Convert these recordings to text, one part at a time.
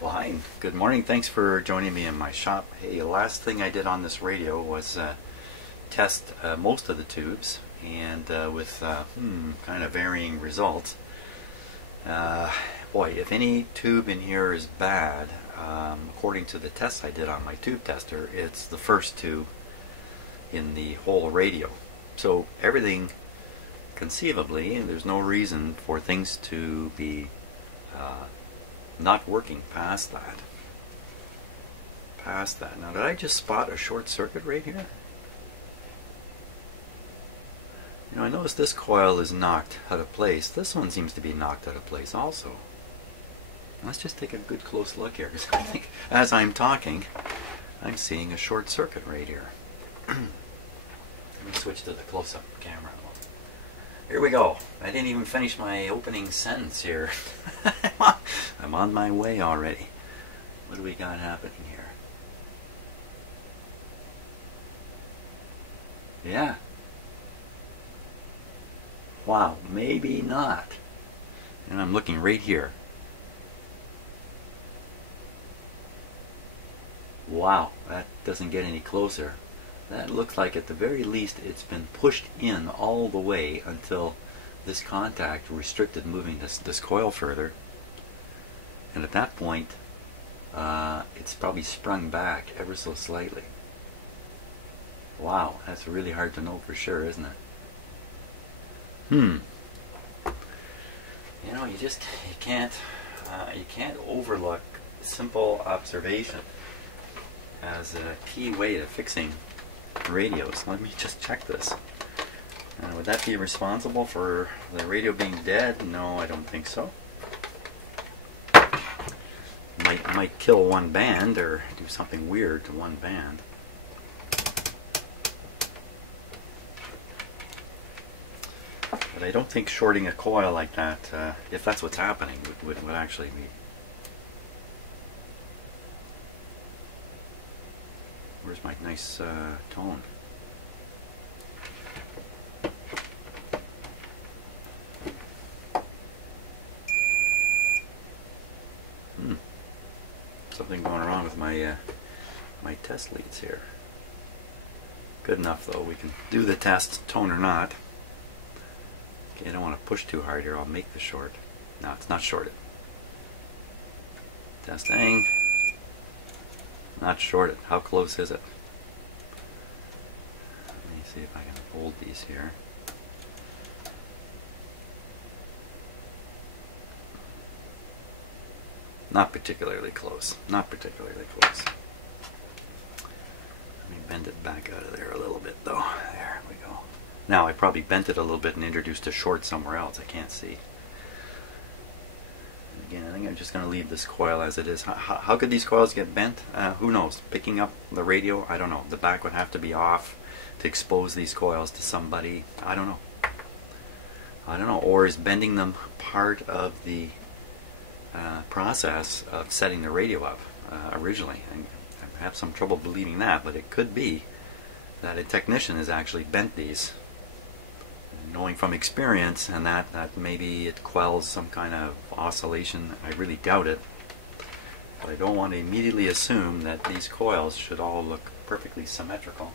Well, hi, and good morning. Thanks for joining me in my shop. Hey, the last thing I did on this radio was test most of the tubes, and with kind of varying results. Boy, if any tube in here is bad, according to the tests I did on my tube tester, it's the first tube in the whole radio. So everything, conceivably, there's no reason for things to be not working past that. Now, did I just spot a short circuit right here? You know, I noticed this coil is knocked out of place. This one seems to be knocked out of place also. Let's just take a good close look here, because I think as I'm talking, I'm seeing a short circuit right here. Let me switch to the close-up camera. Here we go. I didn't even finish my opening sentence here. I'm on my way already. What do we got happening here? Yeah. Wow, maybe not. And I'm looking right here. Wow, that doesn't get any closer. That looks like at the very least it's been pushed in all the way until this contact restricted moving this coil further. And at that point, it's probably sprung back ever so slightly. Wow, that's really hard to know for sure, isn't it? You know, you can't overlook simple observation as a key way to fixing radios. Let me just check this. Would that be responsible for the radio being dead? No, I don't think so. Might kill one band or do something weird to one band. But I don't think shorting a coil like that, if that's what's happening, would actually be. Where's my nice tone? Something going wrong with my my test leads here. Good enough though. We can do the test, tone or not. Okay, I don't want to push too hard here. I'll make the short. No, it's not shorted. Testing. Not shorted. How close is it? Let me see if I can hold these here. Not particularly close. Not particularly close. Let me bend it back out of there a little bit though. There we go. Now I probably bent it a little bit and introduced a short somewhere else. I can't see. Again, I think I'm just going to leave this coil as it is. How could these coils get bent? Who knows? Picking up the radio? I don't know. The back would have to be off to expose these coils to somebody. I don't know. I don't know. Or is bending them part of the process of setting the radio up originally? And I have some trouble believing that, but it could be that a technician has actually bent these, knowing from experience, and that maybe it quells some kind of oscillation. I really doubt it, but I don't want to immediately assume that these coils should all look perfectly symmetrical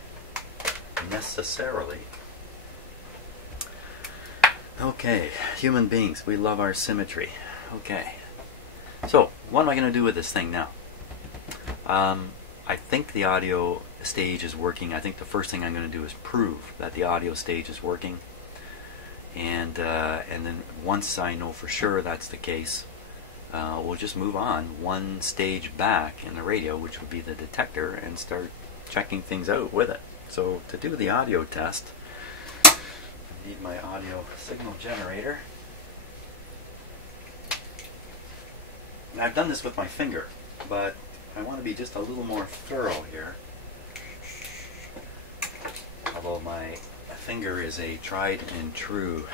necessarily. Okay, human beings, we love our symmetry. Okay, so what am I going to do with this thing now? I think the audio stage is working. I think the first thing I'm going to do is prove that the audio stage is working. And then once I know for sure that's the case, we'll just move on one stage back in the radio, which would be the detector, and start checking things out with it. So to do the audio test, I need my audio signal generator. And I've done this with my finger, but I want to be just a little more thorough here. Although my finger is a tried and true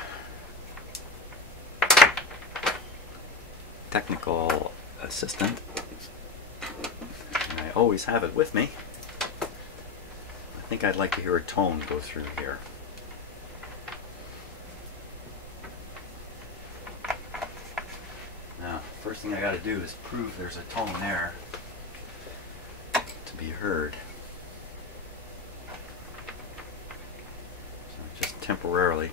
technical assistant, and I always have it with me. I think I'd like to hear a tone go through here. Now, first First thing I got to do is prove there's a tone there to be heard. So just temporarily.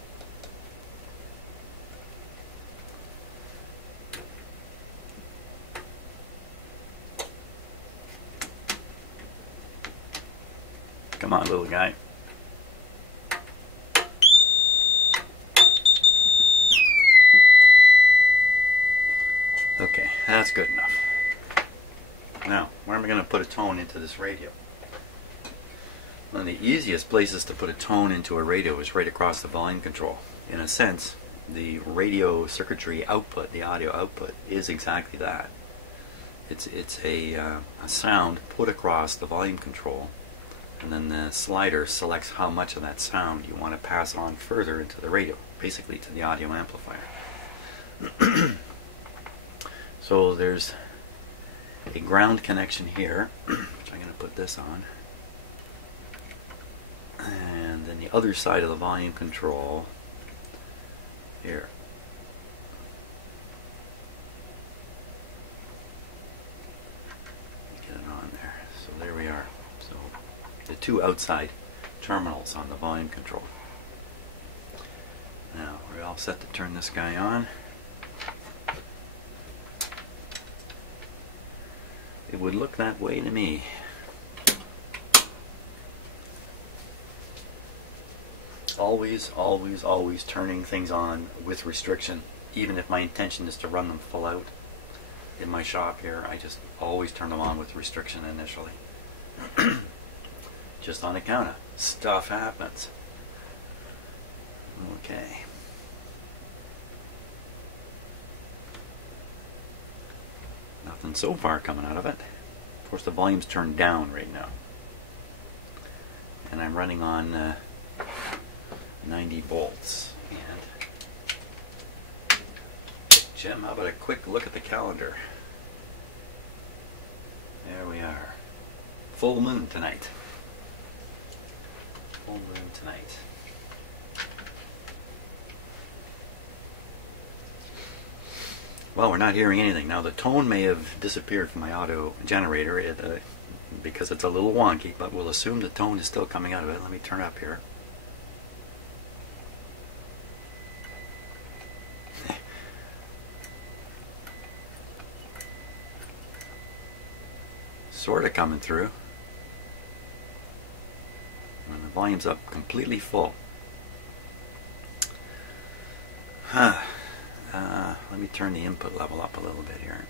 Come on, little guy. Okay, that's good enough. Now, where am I going to put a tone into this radio? One of the easiest places to put a tone into a radio is right across the volume control. In a sense, the radio circuitry output, the audio output, is exactly that. It's a sound put across the volume control, and then the slider selects how much of that sound you want to pass on further into the radio, basically to the audio amplifier. So there's a ground connection here, which I'm going to put this on. And then the other side of the volume control here. Get it on there. So there we are. So the two outside terminals on the volume control. Now we're all set to turn this guy on. It would look that way to me. Always, always, always turning things on with restriction, even if my intention is to run them full out. In my shop here, I just always turn them on with restriction initially. Just on account of stuff happens. Okay. Nothing so far coming out of it. Of course, the volume's turned down right now. And I'm running on 90 volts. And Jim, how about a quick look at the calendar? There we are. Full moon tonight. Full moon tonight. Well, we're not hearing anything. Now the tone may have disappeared from my auto generator because it's a little wonky, but we'll assume the tone is still coming out of it. Let me turn up here. Sort of coming through. And the volume's up completely full. Let me turn the input level up a little bit here.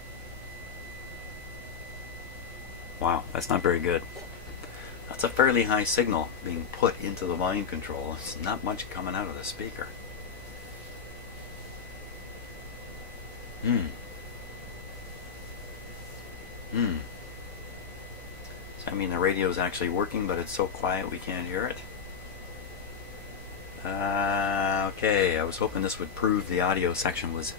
Wow, that's not very good. That's a fairly high signal being put into the volume control. It's not much coming out of the speaker. So I mean the radio is actually working, but it's so quiet we can't hear it. Okay, I was hoping this would prove the audio section was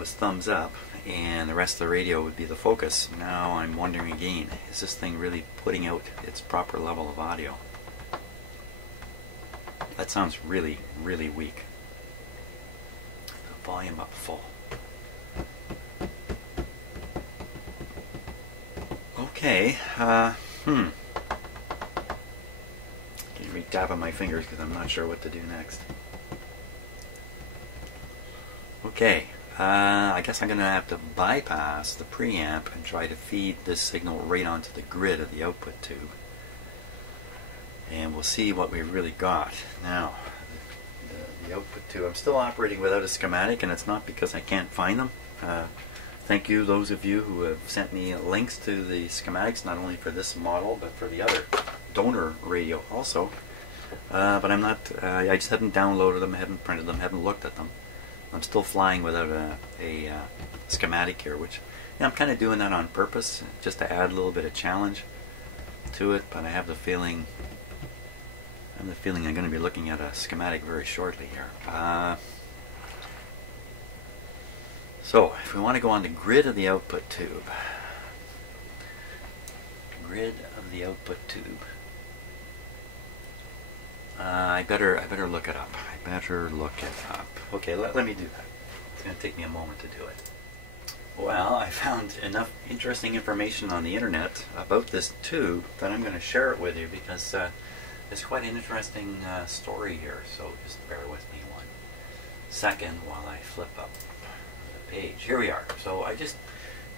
thumbs up and the rest of the radio would be the focus. Now I'm wondering again, is this thing really putting out its proper level of audio? That sounds really, really weak. The volume up full. Okay, Can you tap on my fingers because I'm not sure what to do next. Okay, I guess I'm going to have to bypass the preamp and try to feed this signal right onto the grid of the output tube. And we'll see what we've really got. Now, the output tube, I'm still operating without a schematic, and it's not because I can't find them. Thank you, those of you who have sent me links to the schematics, not only for this model, but for the other donor radio also. But I'm not, I just haven't downloaded them, haven't printed them, haven't looked at them. I'm still flying without a schematic here, which I'm kind of doing that on purpose, just to add a little bit of challenge to it. But I have the feeling, I'm going to be looking at a schematic very shortly here. So if we want to go on the grid of the output tube, I better look it up. Okay, let me do that. It's going to take me a moment to do it. Well, I found enough interesting information on the internet about this tube that I'm going to share it with you because it's quite an interesting story here. So just bear with me 1 second while I flip up the page. Here we are. So I just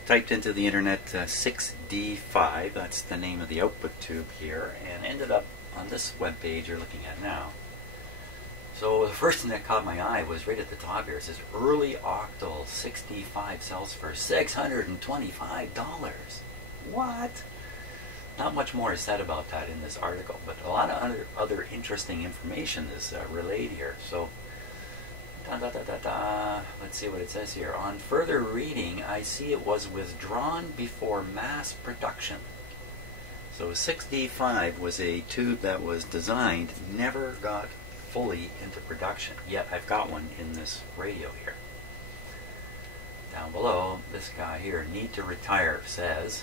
typed into the internet 6D5, that's the name of the output tube here, and ended up on this web page you're looking at now. So the first thing that caught my eye was right at the top here. It says early octal 6D5 sells for $625. What? Not much more is said about that in this article, but a lot of other interesting information is relayed here. So let's see what it says here. On further reading, I see it was withdrawn before mass production. So 6D5 was a tube that was designed, never got fully into production. Yet I've got one in this radio here. Down below, this guy here, Need to Retire, says,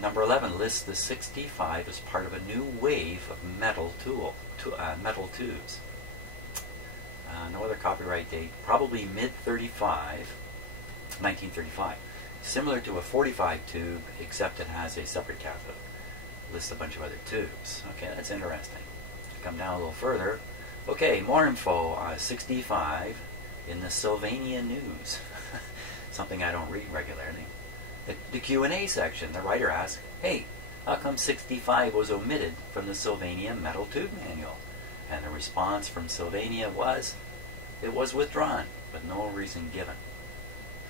number 11 lists the 6D5 as part of a new wave of metal tubes. No other copyright date, probably mid-1935. Similar to a 45 tube, except it has a separate cathode. Lists a bunch of other tubes. Okay, that's interesting. Come down a little further. Okay, more info. 6D5 in the Sylvania News. Something I don't read regularly. The Q&A section, the writer asks, hey, how come 6D5 was omitted from the Sylvania metal tube manual? And the response from Sylvania was, it was withdrawn, but no reason given.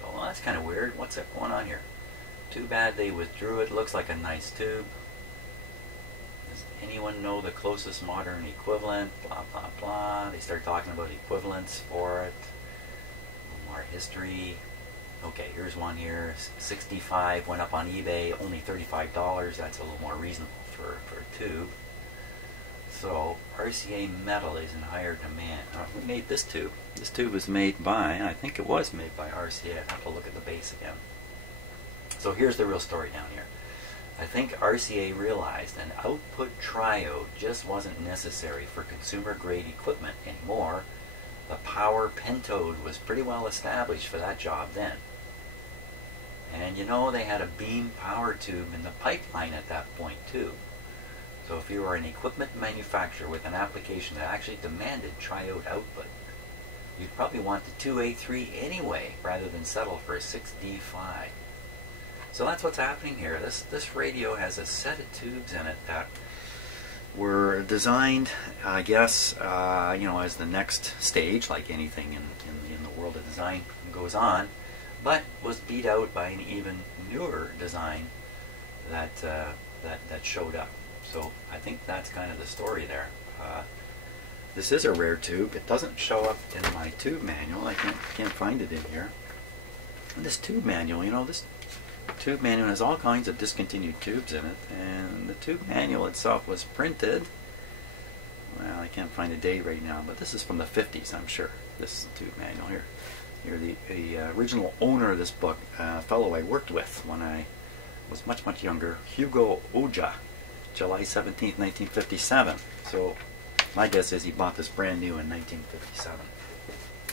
So, well, that's kind of weird. What's going on here? Too bad they withdrew it. Looks like a nice tube. Does anyone know the closest modern equivalent? Blah, blah, blah. They start talking about equivalents for it. A little more history. Okay, here's one here. 6D5 went up on eBay, only $35. That's a little more reasonable for a tube. So, RCA Metal is in higher demand. Who made this tube? This tube was made by, I think it was made by RCA. I'd have to look at the base again. So here's the real story down here. I think RCA realized an output triode just wasn't necessary for consumer-grade equipment anymore. The power pentode was pretty well established for that job then. And you know, they had a beam power tube in the pipeline at that point too. So if you were an equipment manufacturer with an application that actually demanded triode output, you'd probably want the 2A3 anyway, rather than settle for a 6D5. So that's what's happening here. This radio has a set of tubes in it that were designed, I guess, you know, as the next stage, like anything in the world of design goes on, but was beat out by an even newer design that showed up. So I think that's kind of the story there. This is a rare tube. It doesn't show up in my tube manual. I can't find it in here. And this tube manual, you know, this tube manual has all kinds of discontinued tubes in it, and the tube manual itself was printed, well, I can't find a date right now, but this is from the 50s, I'm sure, this tube manual here. Here, the original owner of this book, a fellow I worked with when I was much younger, Hugo Oja, July 17th, 1957. So my guess is he bought this brand new in 1957.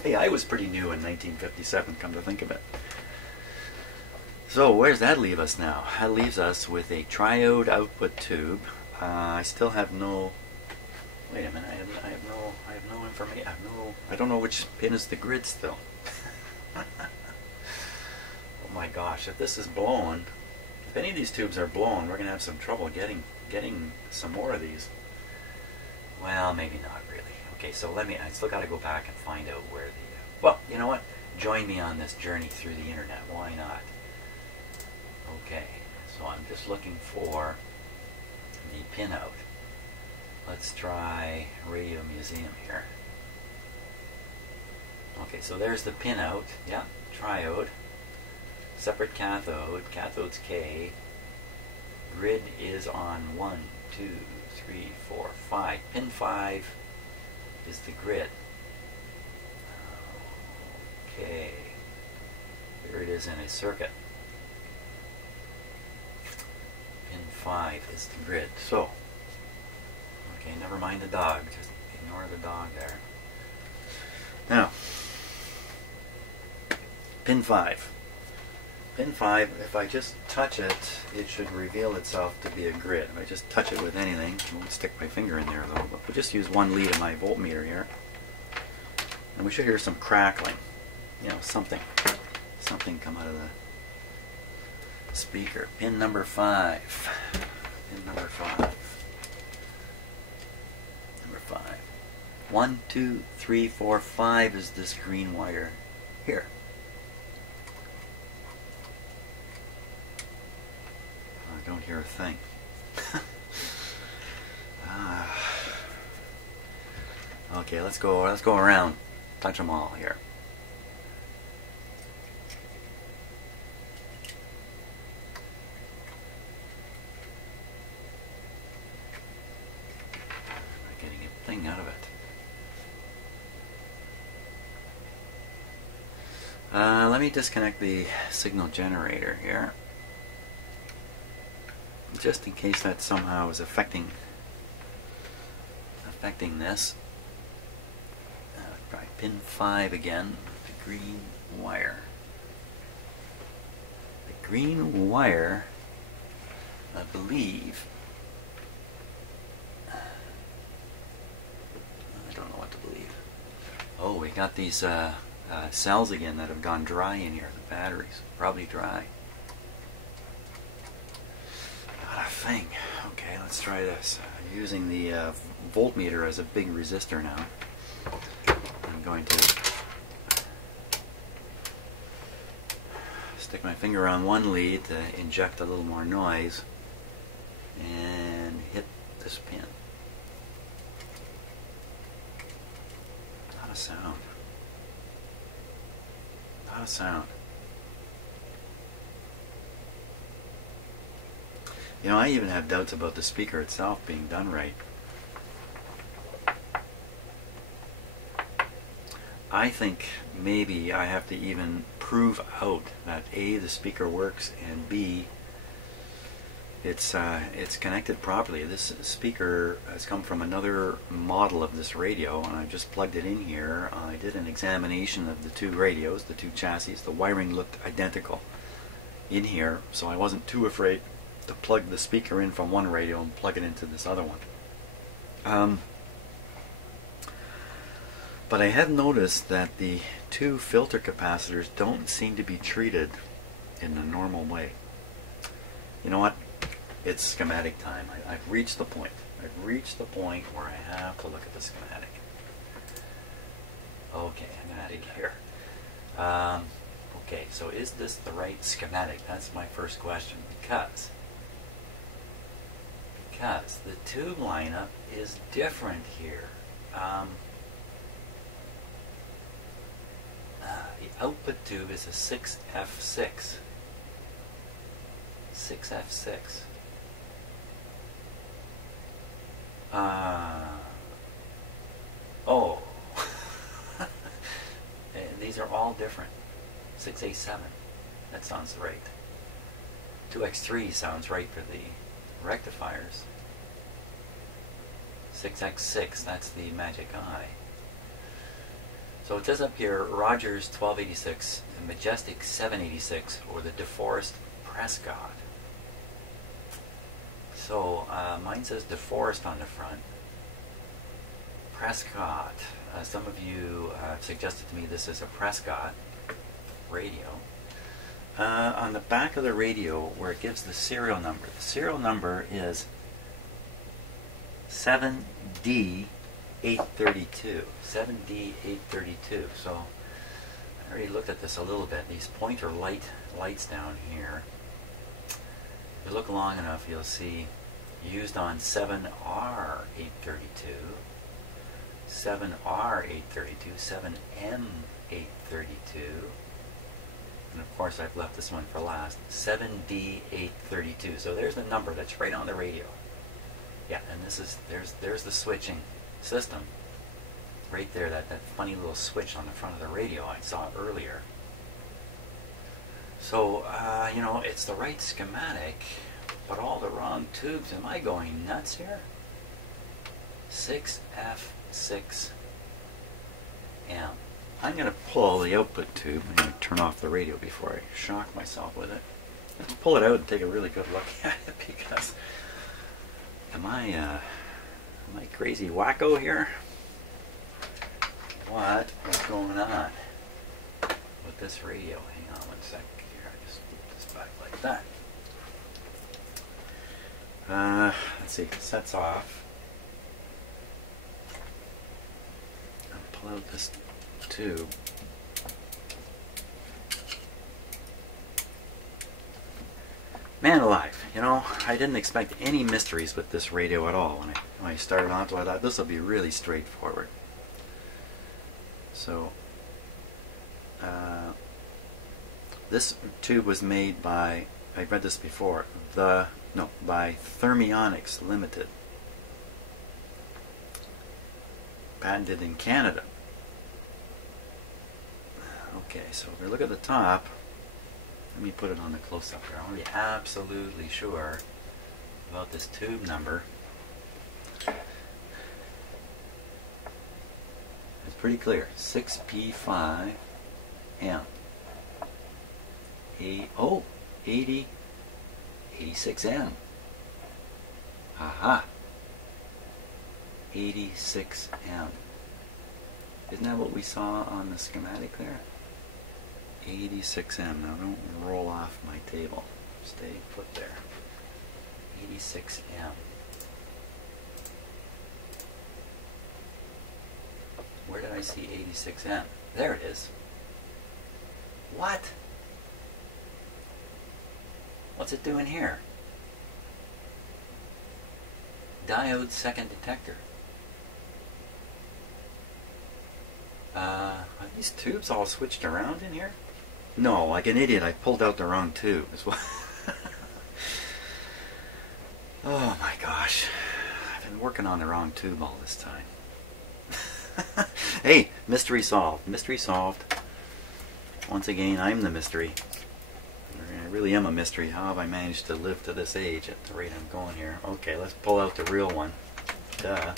Hey, I was pretty new in 1957, come to think of it. So where does that leave us now? That leaves us with a triode output tube. I still have no. Wait a minute. I have no information. I don't know which pin is the grid still. Oh my gosh! If this is blown, if any of these tubes are blown, we're gonna have some trouble getting some more of these. Well, maybe not really. Okay, so I still got to go back and find out where the. Well, you know what? Join me on this journey through the internet. Why not? Okay, so I'm just looking for the pinout. Let's try Radio Museum here. Okay, so there's the pinout. Yeah, triode. Separate cathode. Cathode's K. Grid is on 1, 2, 3, 4, 5. Pin 5 is the grid. Okay. Here it is in a circuit. Pin 5 is the grid. So, okay, never mind the dog. Just ignore the dog there. Now, pin 5. Pin 5, if I just touch it, it should reveal itself to be a grid. If I just touch it with anything, I won't stick my finger in there though, but we'll just use one lead of my voltmeter here. And we should hear some crackling. You know, something come out of the speaker. Pin number 5. Pin number 5. Number 5. 1, 2, 3, 4, 5 is this green wire here. I don't hear a thing. Okay, let's go around. Touch them all here. I'm not getting a thing out of it. Let me disconnect the signal generator here, just in case that somehow is affecting this. Try pin 5 again, the green wire. The green wire, I believe, I don't know what to believe. Oh, we got these cells again that have gone dry in here, the batteries, probably dry. Not a thing. Okay, let's try this. I'm using the voltmeter as a big resistor now. I'm going to stick my finger on one lead to inject a little more noise and hit this pin. Not a sound. Not a sound. You know, I even have doubts about the speaker itself being done right. I think maybe I have to even prove out that A, the speaker works, and B, it's connected properly. This speaker has come from another model of this radio, and I just plugged it in here. I did an examination of the two radios, the two chassis. The wiring looked identical in here, so I wasn't too afraid to plug the speaker in from one radio and plug it into this other one. But I have noticed that the two filter capacitors don't seem to be treated in the normal way. You know what? It's schematic time. I've reached the point. I've reached the point where I have to look at the schematic. Okay, I'm out of here. Okay, so is this the right schematic? That's my first question, because the tube lineup is different here. The output tube is a 6F6. 6F6. Oh. These are all different. 6A7. That sounds right. 2X3 sounds right for the rectifiers. 6X6, that's the magic eye. So it says up here, Rogers 1286, the Majestic 786, or the Deforest Prescott. So mine says Deforest on the front. Prescott. Some of you suggested to me this is a Prescott radio. On the back of the radio, where it gives the serial number is 7D832. 7D832. So I already looked at this a little bit. These pointer lights down here. If you look long enough, you'll see used on 7R832, 7R832, 7M832, and of course I've left this one for last, 7D832. So there's the number that's right on the radio. Yeah, and this is there's the switching system right there, that funny little switch on the front of the radio I saw earlier. So you know, it's the right schematic, but all the wrong tubes. Am I going nuts here? 6F6M. I'm going to pull the output tube. I'm going to turn off the radio before I shock myself with it. Let's pull it out and take a really good look at it, because am I crazy wacko here? What is going on with this radio? Hang on one sec here. I just put this back like that. Let's see. It sets off. I'll pull out this tube. Man alive, you know, I didn't expect any mysteries with this radio at all when I started on, so I thought this will be really straightforward. So, this tube was made by, I've read this before, by Thermionics Limited, patented in Canada. Okay, so if we look at the top, let me put it on the close-up here. I want to be absolutely sure about this tube number. It's pretty clear. 6P5M. 86M. Aha. 86M. Isn't that what we saw on the schematic there? 86M. Now don't roll off my table. Stay put there. 86M. Where did I see 86M? There it is. What? What's it doing here? Diode second detector. Are these tubes all switched around in here? No, like an idiot, I pulled out the wrong tube as well. Oh my gosh. I've been working on the wrong tube all this time. Hey, mystery solved. Mystery solved. Once again, I'm the mystery. I really am a mystery. How have I managed to live to this age at the rate I'm going here? Okay, let's pull out the real one. Duh.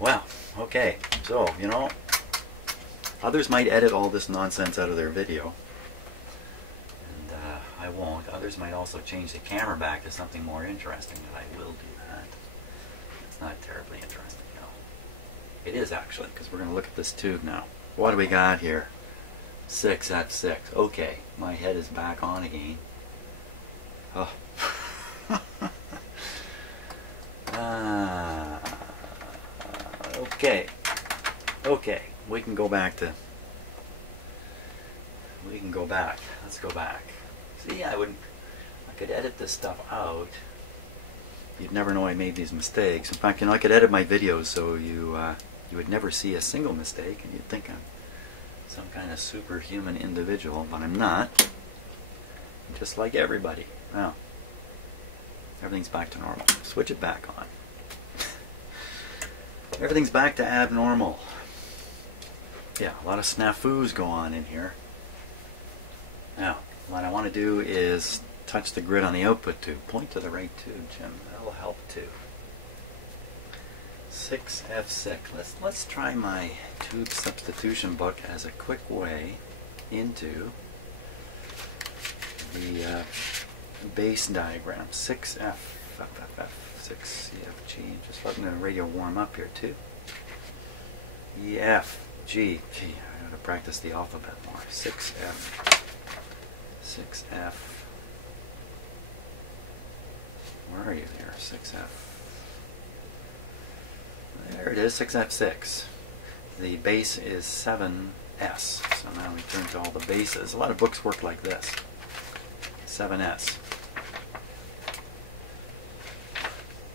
Well, okay. So, you know, others might edit all this nonsense out of their video. And I won't. Others might also change the camera back to something more interesting, and I will do that. It's not terribly interesting, no. It is actually, because we're going to look at this tube now. What do we got here? 6F6. Okay, my head is back on again. Oh. Okay. Okay, we can go back. Let's go back. See, I could edit this stuff out. You'd never know I made these mistakes. In fact, you know, I could edit my videos so you would never see a single mistake, and you'd think I'm some kind of superhuman individual, but I'm not. I'm just like everybody. Now, everything's back to normal. Switch it back on. Everything's back to abnormal. Yeah, a lot of snafus go on in here. Now, what I want to do is touch the grid on the output tube. Point to the right tube, Jim. That'll help too. 6F6. Let's try my tube substitution book as a quick way into the base diagram. 6F, 6CFG. Just letting the radio warm up here too. EF, G. Gee, I gotta practice the alphabet more. 6F. 6F. Where are you there? 6F. There it is, 6F6. The base is 7S. So now we turn to all the bases. A lot of books work like this. 7S.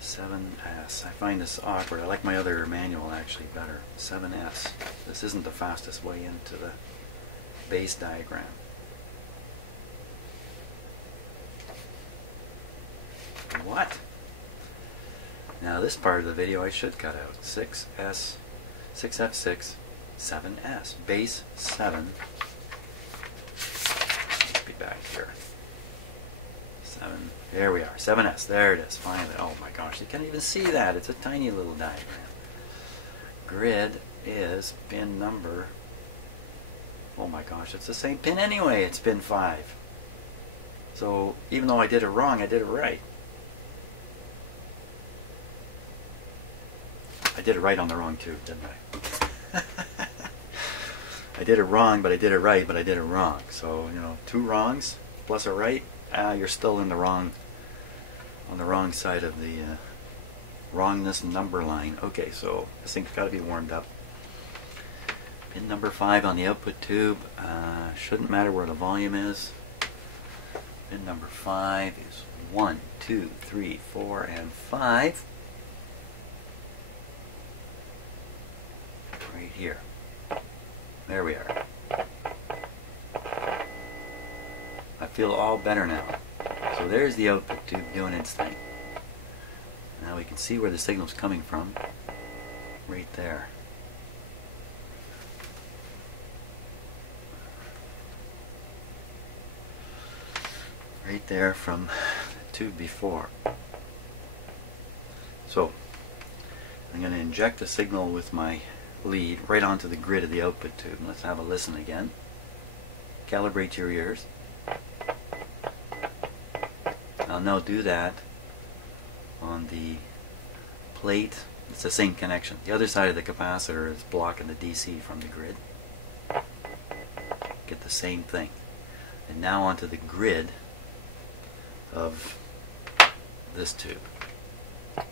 7S. I find this awkward. I like my other manual actually better. 7S. This isn't the fastest way into the base diagram. What? Now this part of the video I should cut out. 6S, 6F6, 7S. Base 7. Let's be back here. 7. There we are. 7S. There it is. Finally. Oh my gosh. You can't even see that. It's a tiny little diagram. Grid is pin number, oh my gosh, it's the same pin anyway, it's pin 5. So even though I did it wrong, I did it right. I did it right on the wrong tube, didn't I? I did it wrong, but I did it right, but I did it wrong. So, you know, 2 wrongs plus a right, you're still in the wrong, on the wrong side of the wrongness number line. Okay, so this thing's got to be warmed up. Pin number 5 on the output tube. Shouldn't matter where the volume is. Pin number 5 is 1, 2, 3, 4, and 5. Right here. There we are. I feel all better now. So there's the output tube doing its thing. Now we can see where the signal's coming from. Right there. Right there from the tube before. So I'm going to inject a signal with my lead right onto the grid of the output tube. Let's have a listen again. Calibrate your ears. I'll now do that on the plate. It's the same connection. The other side of the capacitor is blocking the DC from the grid. Get the same thing. And now onto the grid of this tube. A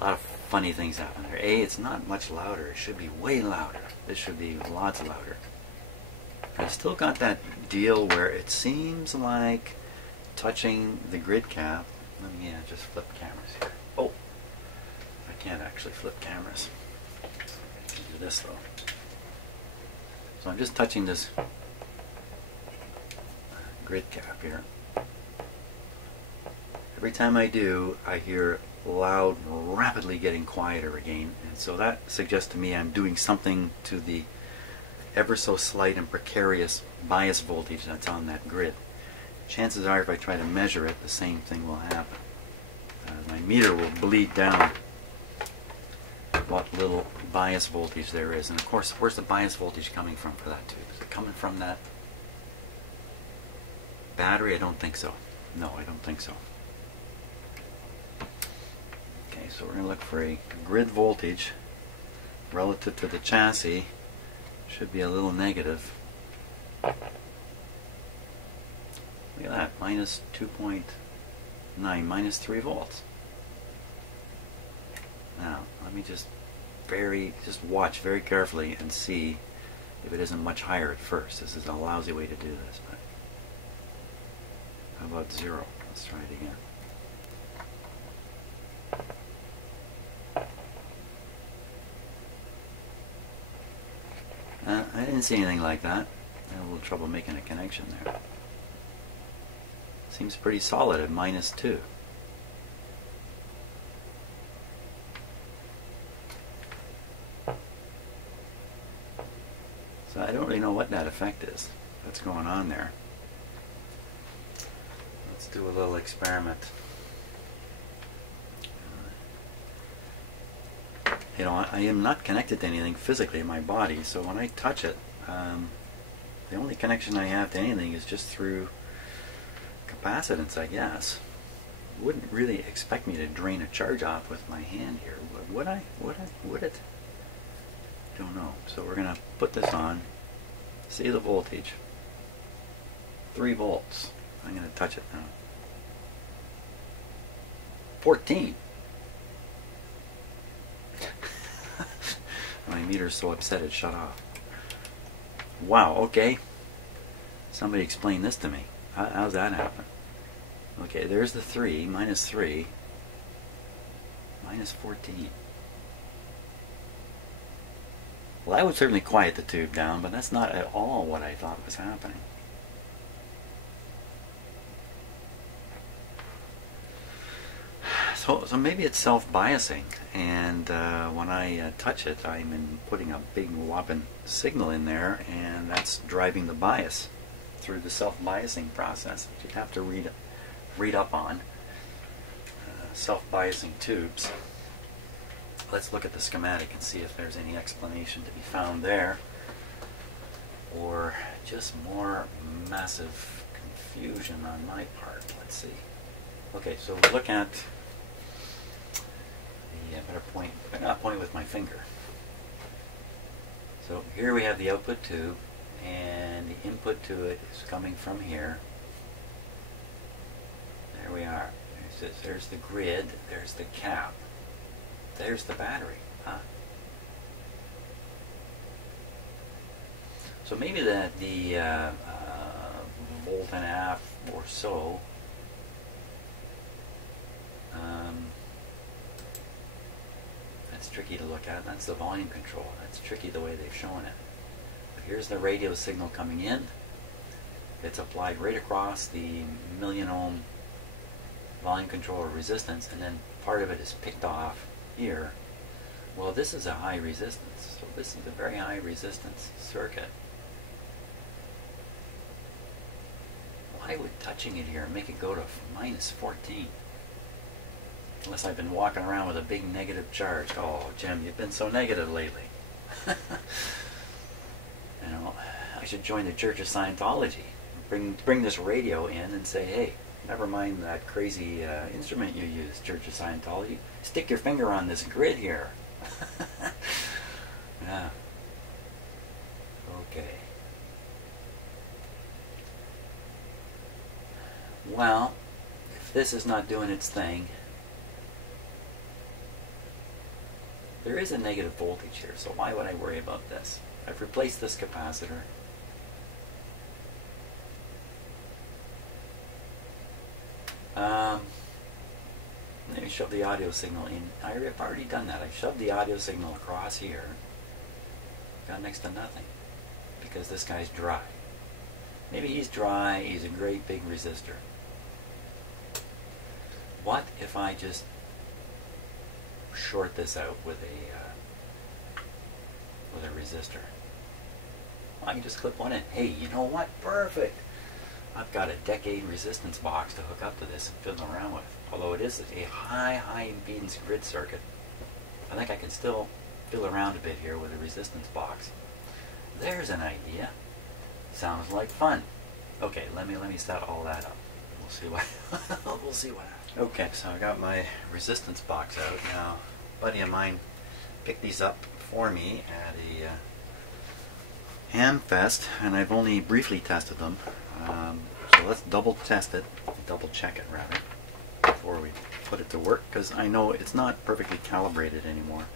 lot of funny things happen there. A, it's not much louder. It should be way louder. This should be lots louder. I've still got that deal where it seems like touching the grid cap. Let me just flip cameras here. Oh, I can't actually flip cameras. I can do this though. So I'm just touching this grid cap here. Every time I do, I hear loud, rapidly getting quieter again, and so that suggests to me I'm doing something to the ever so slight and precarious bias voltage that's on that grid. Chances are if I try to measure it, the same thing will happen. My meter will bleed down what little bias voltage there is, and of course, where's the bias voltage coming from for that tube? Is it coming from that battery? I don't think so. No, I don't think so. Okay, so we're going to look for a grid voltage relative to the chassis. Should be a little negative. Look at that, minus 2.9, minus 3 volts. Now, let me just watch very carefully and see if it isn't much higher at first. This is a lousy way to do this, but how about 0? Let's try it again. I didn't see anything like that. I had a little trouble making a connection there. Seems pretty solid at minus 2. So I don't really know what that effect is that's going on there. Let's do a little experiment. You know, I am not connected to anything physically in my body, so when I touch it, the only connection I have to anything is just through capacitance, I guess. Wouldn't really expect me to drain a charge off with my hand here, would I? Would it? Don't know. So we're going to put this on, see the voltage, 3 volts. I'm going to touch it now. 14. My meter's so upset it shut off. Wow, okay. Somebody explain this to me. How's that happen? Okay, there's the 3, minus 3, minus 14. Well, that would certainly quiet the tube down, but that's not at all what I thought was happening. So maybe it's self-biasing, and when I touch it, I'm putting a big whopping signal in there, and that's driving the bias through the self-biasing process, which you'd have to read up on. Self-biasing tubes. let's look at the schematic and see if there's any explanation to be found there, or just more massive confusion on my part. Let's see. Okay, so we look at the I'm going to point with my finger. So here we have the output tube, and the input to it is coming from here. There we are. There's the grid, there's the cap, there's the battery. Huh? So maybe the volt and a half or so that's tricky to look at. That's the volume control. That's tricky the way they've shown it. But here's the radio signal coming in. It's applied right across the 1,000,000 ohm volume controller resistance, and then part of it is picked off here. Well, this is a high resistance, so this is a very high resistance circuit. Why would touching it here make it go to -14? Unless I've been walking around with a big negative charge. Oh, Jim, you've been so negative lately. You know, I should join the Church of Scientology. Bring this radio in and say, hey, never mind that crazy instrument you use, Church of Scientology. Stick your finger on this grid here. Yeah. Okay. Well, if this is not doing its thing, there is a negative voltage here, so why would I worry about this? I've replaced this capacitor. Let me shove the audio signal in. I've already done that. I shoved the audio signal across here. Got next to nothing. Because this guy's dry. Maybe he's dry, he's a great big resistor. What if I just short this out with a resistor? Well, I can just clip one in. Hey, you know what? Perfect! I've got a decade resistance box to hook up to this and fiddle around with. Although it is a high impedance grid circuit, I think I can still fiddle around a bit here with a resistance box. There's an idea. Sounds like fun. Okay, let me set all that up. We'll see what we'll see what happens. Okay, so I got my resistance box out now. A buddy of mine picked these up for me at a ham fest, and I've only briefly tested them. So let's double check it rather, before we put it to work, because I know it's not perfectly calibrated anymore.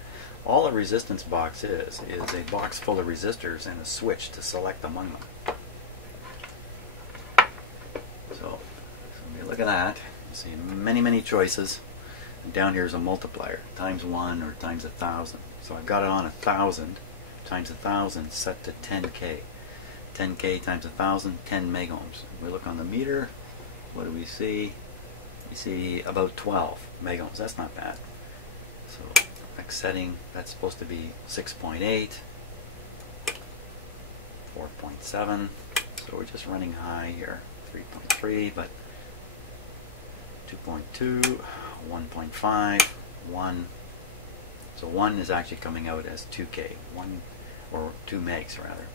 All a resistance box is a box full of resistors and a switch to select among them. So look at that. You see many choices. And down here is a multiplier, times 1 or times 1,000. So I've got it on 1,000 times 1,000 set to 10K. 10K times 1,000, 10 megohms. We look on the meter. What do we see? We see about 12 megohms. That's not bad. So next setting, that's supposed to be 6.8, 4.7. So we're just running high here. 3.3, but 2.2, 1.5, 1. So 1 is actually coming out as 2K, 1 or 2 megs rather.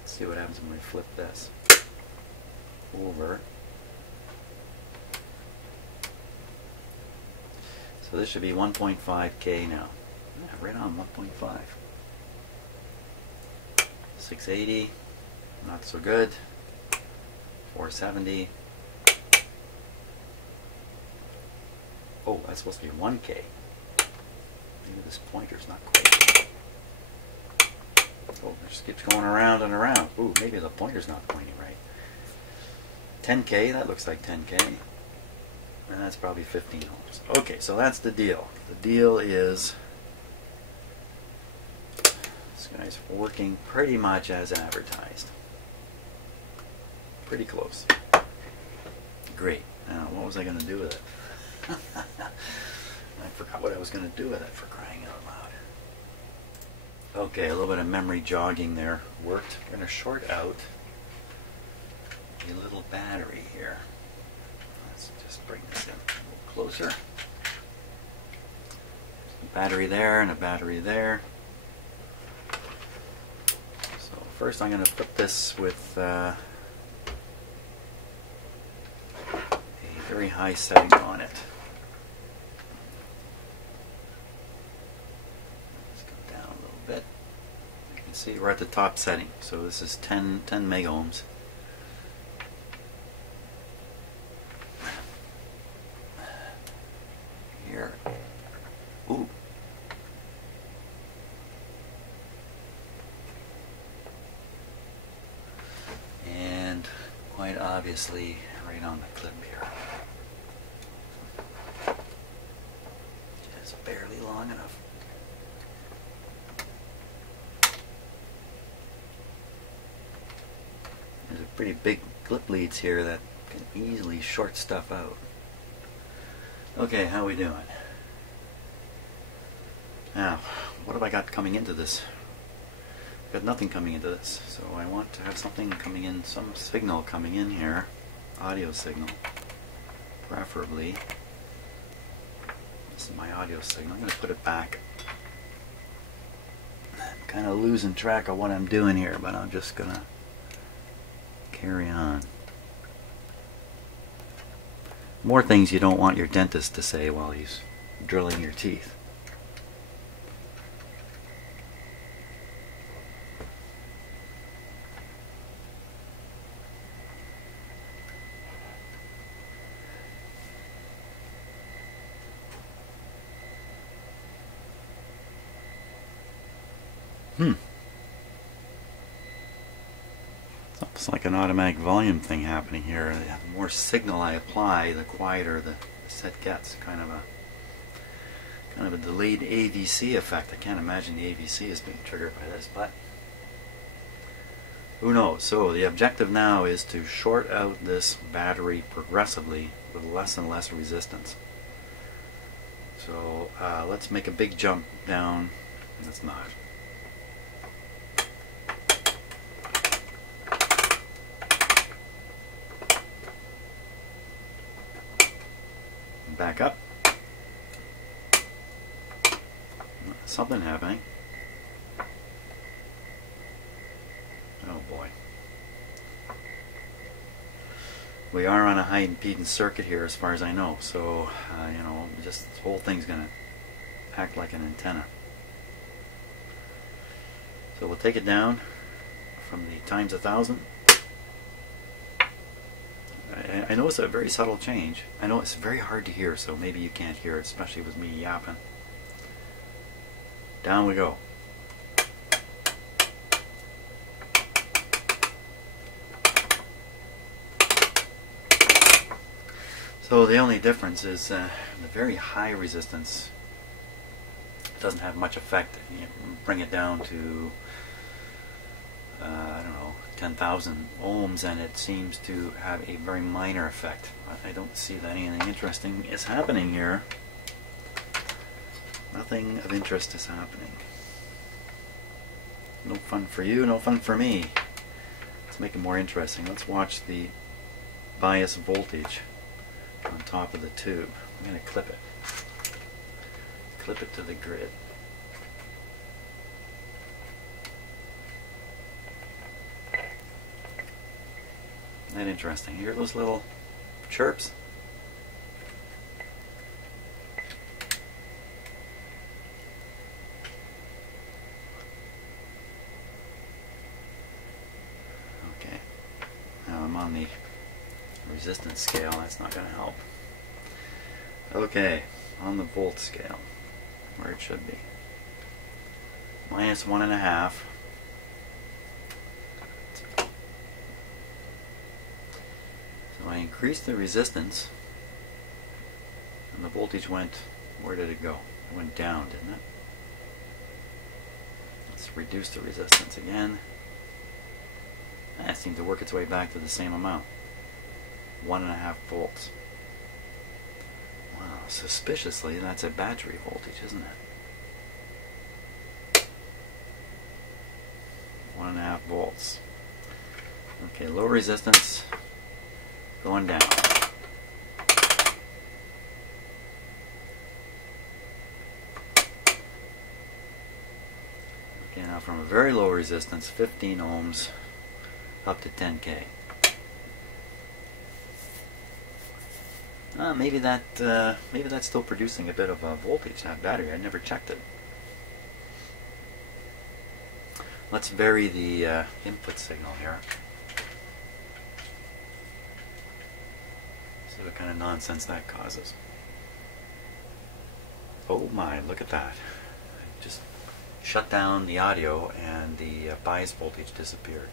Let's see what happens when we flip this over. So this should be 1.5K now. Yeah, right on 1.5. 680, not so good. 470. Oh, that's supposed to be 1K. Maybe this pointer's not quite. Oh, it just keeps going around and around. Ooh, maybe the pointer's not pointing right. 10K, that looks like 10K. And that's probably 15 ohms. Okay, so that's the deal. The deal is this guy's working pretty much as advertised. Pretty close. Great. Now, what was I going to do with it? I forgot what I was going to do with it, for crying out loud. Okay, a little bit of memory jogging there worked. We're going to short out a little battery here. Let's just bring this in a little closer. battery there and a battery there. So first I'm going to put this with a very high setting on it. Let's go down a little bit. You can see we're at the top setting, so this is 10 mega ohms. Here. Ooh. And quite obviously right on the clip here. Just barely long enough. There's a pretty big clip leads here that can easily short stuff out. Okay, how we doing? Now, what have I got coming into this? I've got nothing coming into this, so I want to have something coming in, some signal coming in here, audio signal, preferably. This is my audio signal. I'm going to put it back. I'm kind of losing track of what I'm doing here, but I'm just going to carry on. More things you don't want your dentist to say while he's drilling your teeth. It's almost like an automatic volume thing happening here. The more signal I apply, the quieter the set gets. Kind of a delayed AVC effect. I can't imagine the AVC is being triggered by this, but who knows? So the objective now is to short out this battery progressively with less and less resistance. So let's make a big jump down. Let's not. Back up. Something happening. Oh boy. We are on a high impedance circuit here as far as I know, so you know, just this whole thing's gonna act like an antenna. So we'll take it down from the times 1,000. I notice a very subtle change. I know it's very hard to hear, so maybe you can't hear it, especially with me yapping. Down we go. So the only difference is the very high resistance doesn't have much effect. You bring it down to I don't know, 10,000 ohms, and it seems to have a very minor effect. I don't see that anything interesting is happening here. Nothing of interest is happening. No fun for you, no fun for me. Let's make it more interesting. Let's watch the bias voltage on top of the tube. I'm going to clip it. Clip it to the grid. Isn't that interesting? Hear those little chirps? Okay. Now I'm on the resistance scale. That's not going to help. Okay. On the volt scale. Where it should be. -1.5. I increased the resistance and the voltage went, where did it go? It went down, didn't it? Let's reduce the resistance again. That seemed to work its way back to the same amount. 1.5 volts. Wow, suspiciously that's a battery voltage, isn't it? 1.5 volts. Okay, low resistance. Going down. Now from a very low resistance, 15 ohms, up to 10K. Maybe that's still producing a bit of a voltage, that battery. I never checked it. Let's vary the input signal here. See what kind of nonsense that causes. Oh my, look at that. Just shut down the audio and the bias voltage disappeared.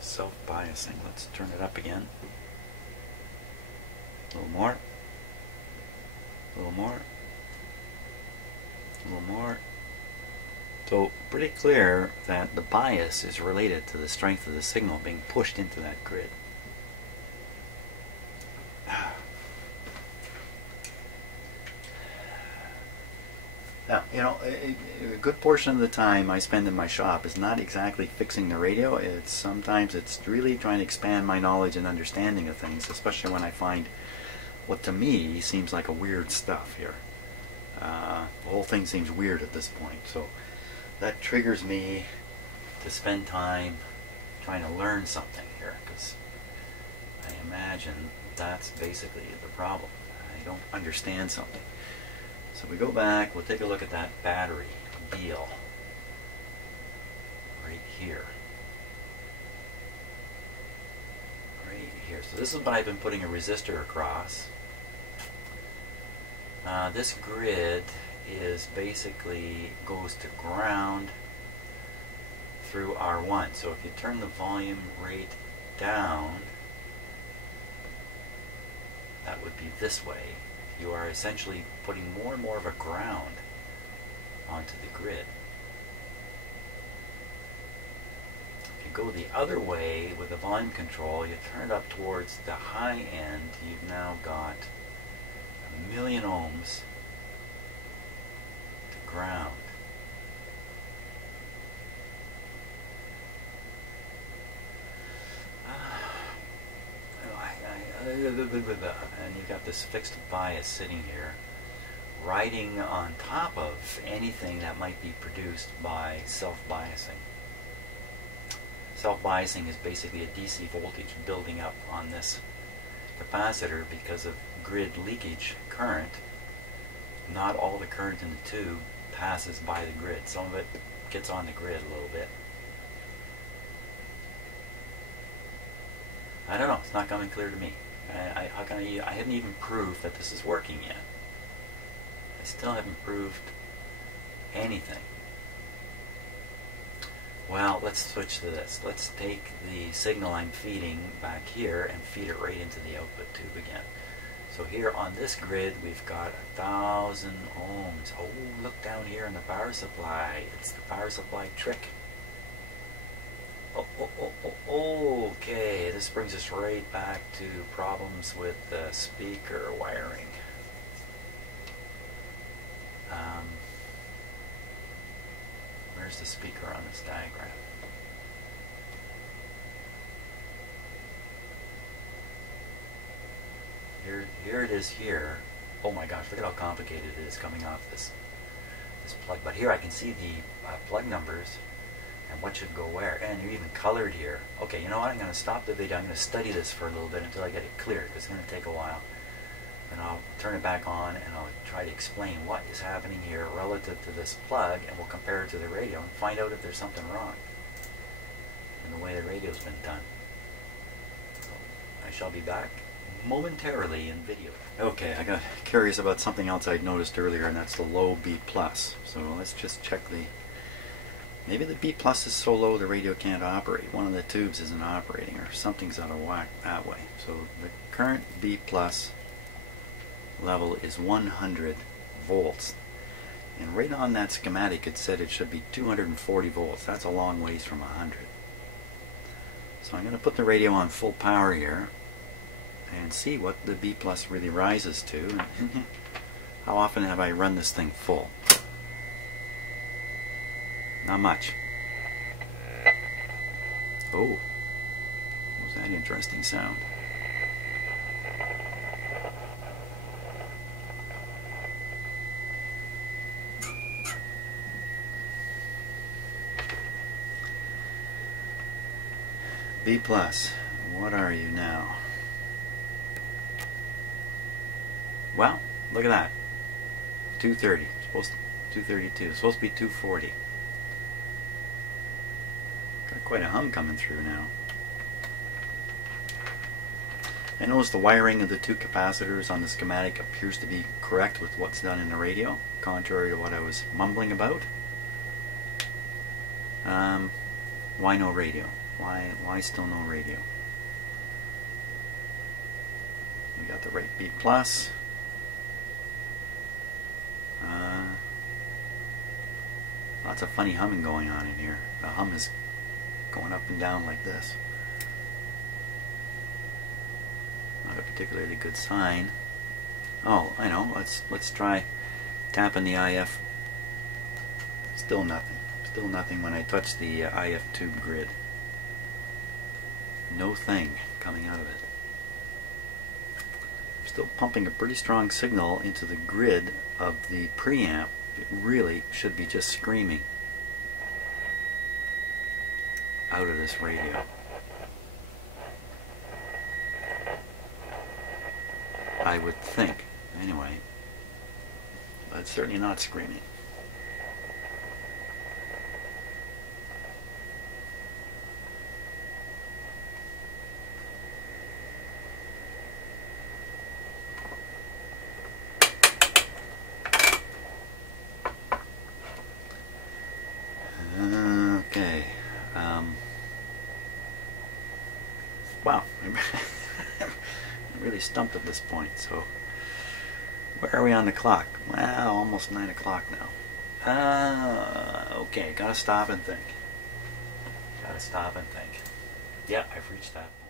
Self-biasing. Let's turn it up again. A little more. A little more. A little more. So pretty clear that the bias is related to the strength of the signal being pushed into that grid. Now, you know, a good portion of the time I spend in my shop is not exactly fixing the radio. Sometimes it's really trying to expand my knowledge and understanding of things, especially when I find what to me seems like a weird stuff here. The whole thing seems weird at this point, so that triggers me to spend time trying to learn something here, because I imagine that's basically the problem. I don't understand something. So we go back, we'll take a look at that battery deal right here. Right here. So this is what I've been putting a resistor across. This grid is basically goes to ground through R1. So if you turn the volume rate down, that would be this way. You are essentially putting more and more of a ground onto the grid. If you go the other way with the volume control, you turn it up towards the high end, you've now got 1,000,000 ohms to ground. And you've got this fixed bias sitting here riding on top of anything that might be produced by self-biasing. Self-biasing is basically a DC voltage building up on this capacitor because of grid leakage current. Not all the current in the tube passes by the grid. Some of it gets on the grid a little bit. I don't know, it's not coming clear to me. I haven't even proved that this is working yet. I still haven't proved anything. Well, let's switch to this. Let's take the signal I'm feeding back here and feed it right into the output tube again. So here on this grid we've got 1,000 ohms. Oh, look down here in the power supply. It's the power supply trick. Okay, this brings us right back to problems with the speaker wiring. Where's the speaker on this diagram? Here it is here. Oh my gosh, look at how complicated it is coming off this plug. But here I can see the plug numbers and what should go where, and they're even colored here. Okay, you know what, I'm going to stop the video. I'm going to study this for a little bit until I get it clear, because it's going to take a while. And I'll turn it back on and I'll try to explain what is happening here relative to this plug, and we'll compare it to the radio and find out if there's something wrong in the way the radio's been done. So I shall be back momentarily in video. Okay, I got curious about something else I'd noticed earlier, and that's the low B+. So let's just check maybe the B+ is so low the radio can't operate. One of the tubes isn't operating, or something's out of whack that way. So the current B+ level is 100 volts. And right on that schematic it said it should be 240 volts. That's a long ways from 100. So I'm going to put the radio on full power here and see what the B+ really rises to. How often have I run this thing full? Not much. Oh, what was that interesting sound? B plus, what are you now? Well, look at that. 230. Supposed to 232. It's supposed to be 240. Got quite a hum coming through now. I notice the wiring of the two capacitors on the schematic appears to be correct with what's done in the radio, contrary to what I was mumbling about. Why no radio? Why still no radio? We got the right B plus. Lots of funny humming going on in here. The hum is going up and down like this. Not a particularly good sign. Oh, I know. Let's try tapping the IF. Still nothing. Still nothing when I touch the IF tube grid. No thing coming out of it. Still pumping a pretty strong signal into the grid of the preamp. It really should be just screaming out of this radio. I would think, anyway, but it's certainly not screaming. Okay. Wow. I'm really stumped at this point. So, where are we on the clock? Well, almost 9 o'clock now. Okay, gotta stop and think. Yeah, I've reached that point.